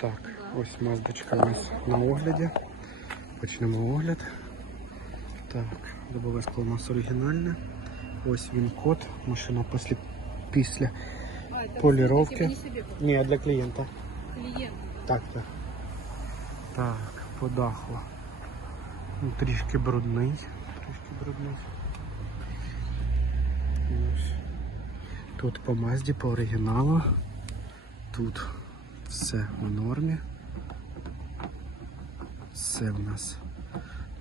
Так, ось маздочка у нас на огляді. Почнемо огляд. Так, лобове скло у нас оригінальне. Ось він код. Машина після, після себе, Ні, а для клієнта. клиент. Так, так. Так, по даху. Ну, трішки брудний. Трішки брудний. Ось. Тут по Мазді, по оригіналу. Тут все в нормі. Це в нас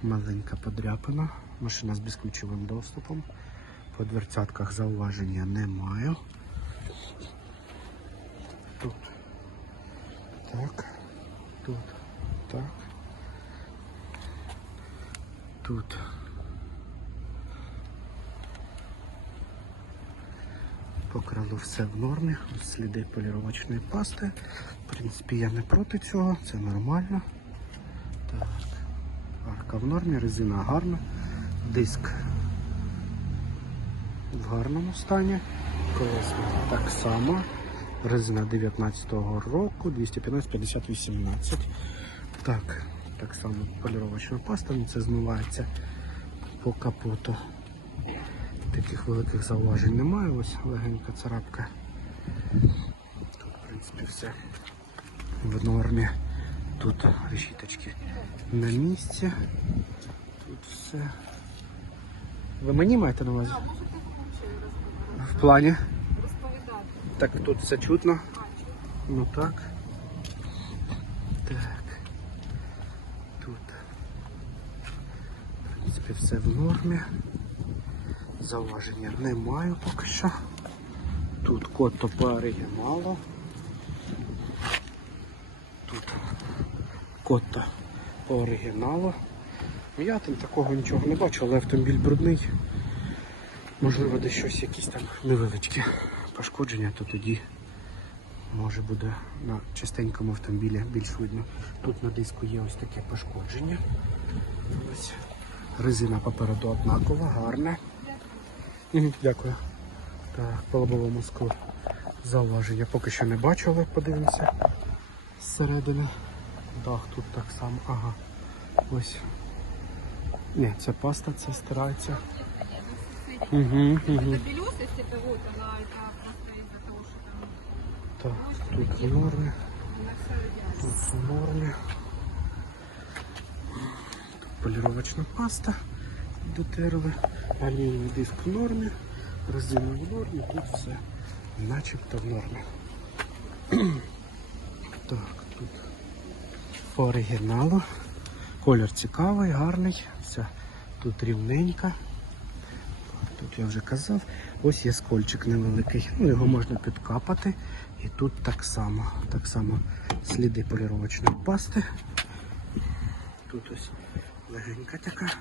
маленька подряпина. Машина з безключовим доступом. По дверцятках зауваження немає. Тут так. Тут. Так. Тут. По крилу все в нормі. Ось Сліди поліровочної пасти. В принципі, я не проти цього, це нормально. Так. Арка в нормі, резина гарна. Диск в гарному стані. Колеса так само. Резина 19-го року, 215 50 18. Так, так само поліровочна паста, ну, це змивається по капоту. Таких великих зауважень немає. Ось легенька царапка. Тут, в принципі, все в нормі. Тут решіточки на місці. Тут все. Ви мені маєте на увазі? В плані? розповідати? Так тут все чутно. Ну так. Так. Тут. В принципі, все в нормі. Зауваження не маю поки що. Тут код то по оригіналу. Тут код по оригіналу. Я там такого нічого не бачу, але автомобіль брудний. Можливо, десь щось якісь там невеличкі пошкодження, то тоді може буде на чистенькому автомобілі більш видно. Тут на диску є ось таке пошкодження. Ось. Резина попереду однакова, гарна. Мгм, Дякую. Так, по лобовому склу зауваження поки що не бачу, але подивимося зсередини. Дах тут так само. Ага. Ось. Ні, це паста, це стирається. Угу, угу. Это белесость, это вот она, это просто из-за того, что там Так, тут в нормі. она вся радиация. Тут в нормі. Тут поліровочна паста дотерли. Алюміній диск в нормі. Резина в нормі. Тут все начебто в нормі. Так, тут по оригіналу. Колір цікавий, гарний. Все тут рівненько. Тут я вже казав. Ось є скольчик невеликий. Ну, його можна підкапати. І тут так само. Так само сліди поліровочної пасти. Тут ось легенька така.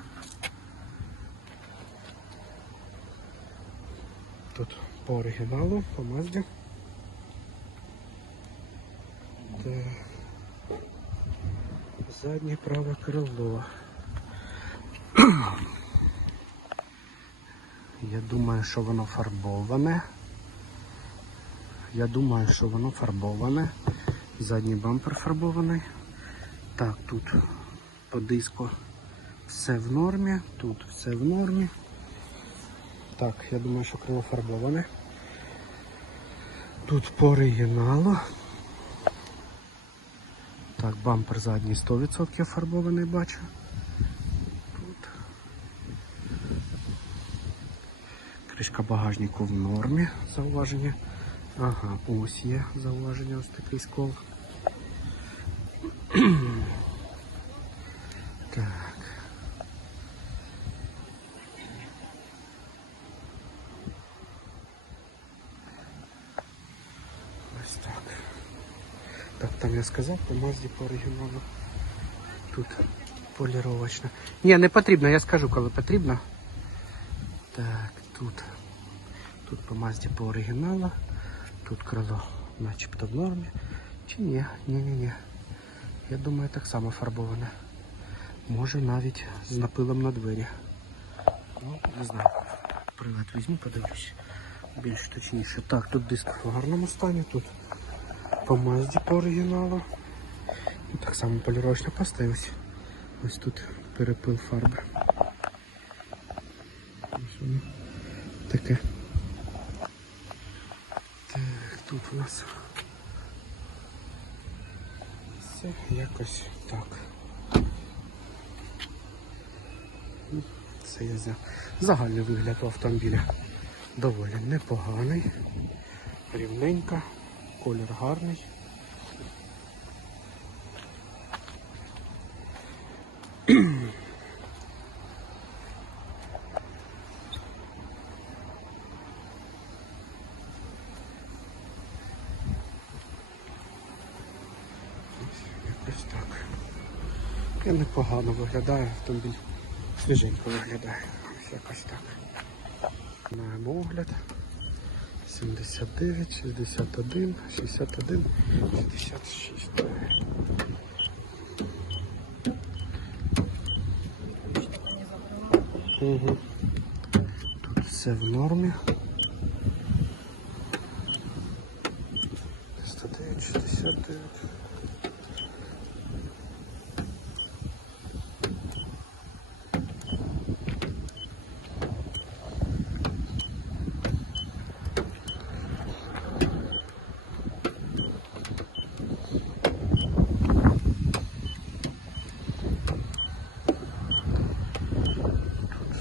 Тут по оригіналу, по мазді. Заднє праве крило. Я думаю, що воно фарбоване. Я думаю, що воно фарбоване. Задній бампер фарбований. Так, тут по диску все в нормі, тут все в нормі. Так, я думаю, що крило фарбоване. Тут по оригіналу. Так, бампер задній 100% фарбований бачу. Тут. Кришка багажнику в нормі, зауваження. Ага, ось є зауваження, ось такий скол. Так. Так, там я сказав, по Мазді по оригіналу. Тут поліровочна. Ні, не потрібно, я скажу, коли потрібно. Так, тут. Тут по Мазді по оригіналу. Тут крило начебто в нормі. Чи ні? Ні-ні-ні. Я думаю, так само фарбоване. Може навіть з напилом на двері. Ну, не знаю. Прилад візьму, подивлюсь. Більш точніше. Так, тут диск в гарному стані, тут по Мазді по оригіналу. Так само поліровочна паста і ось, ось тут перепил фарби. Ось воно таке. Так, тут у нас все якось так. Це я за загальний вигляд автомобіля доволі непоганий, рівненька, колір гарний. Якось так. І непогано виглядає автомобіль. Свіженько виглядає. Ось якось так. Маємо огляд. 79, 61, 61, 66. Угу. Тут все в нормі. 109, 69.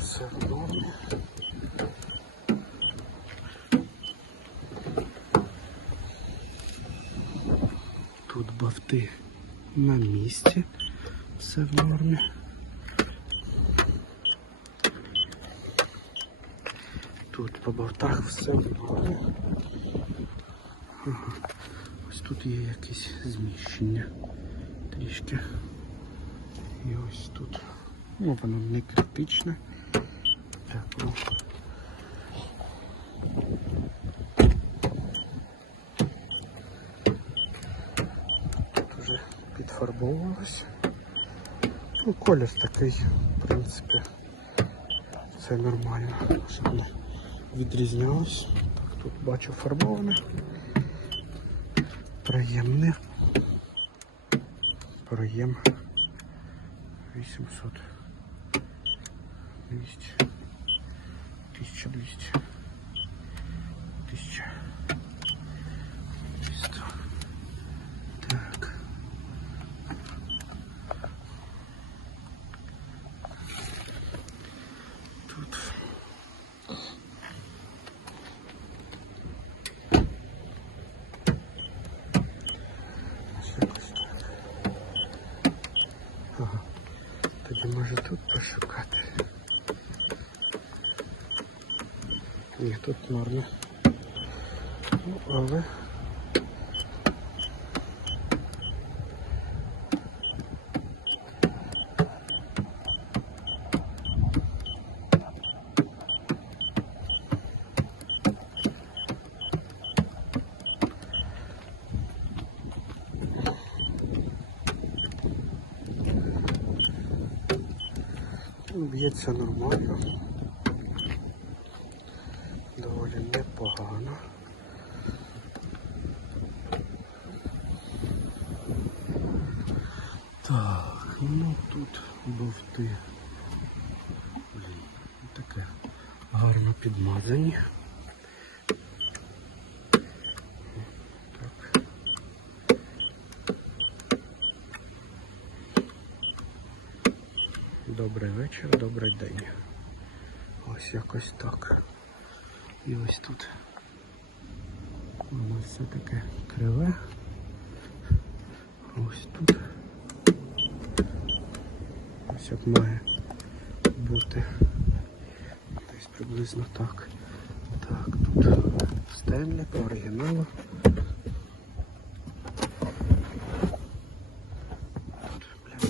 Все в нормі. Тут на місці. Все в нормі. Тут по бавтах все в нормі. Ось тут є якесь зміщення трішки. І ось тут. Ну, воно не критичне. Так, вже підфарбовувалось. Ну, колір такий, в принципі, це нормально, щоб не відрізнялось. Так, тут бачу фарбоване. Приємне. Проєм 800. 200. 1200. 1000. 200. Так. Тут. Ось якось так. Ага. Тоді може тут пошукати. Ні, тут марно. Ну, але. Б'ється нормально. Доволі непогано. Так, ну тут бовти. Блін, таке гарно підмазані. Добрий вечір, добрий день. Ось якось так. І ось тут воно все таке криве. Ось тут. Ось як має бути. Десь приблизно так. Так, тут Стенлі оригіналу. Тут, бля.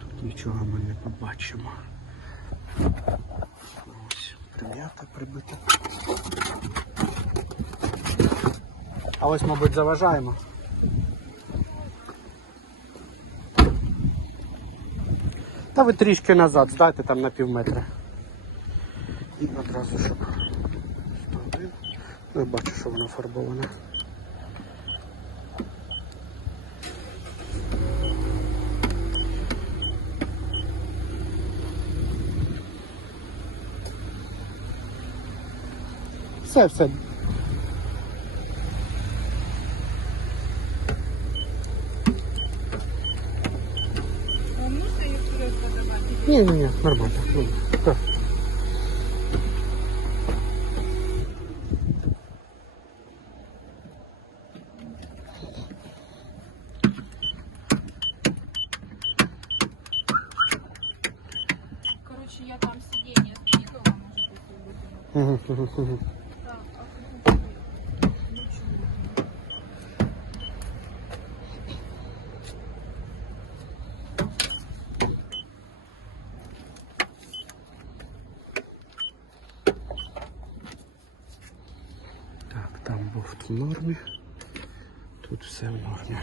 Тут нічого ми не побачимо. Ось прим'ята прибита. А ось, мабуть, заважаємо. Та ви трішки назад, здайте там на пів метра. І одразу, щоб 101. Ну, я бачу, що воно фарбоване. все, все. Вам нужно їх вперед подавати? Ні, ні, ні, нормально. Ну, так. Короче, я там сиденье сдвигала, может быть, вы будете. Угу, угу, угу. В нормі. Тут все в нормі.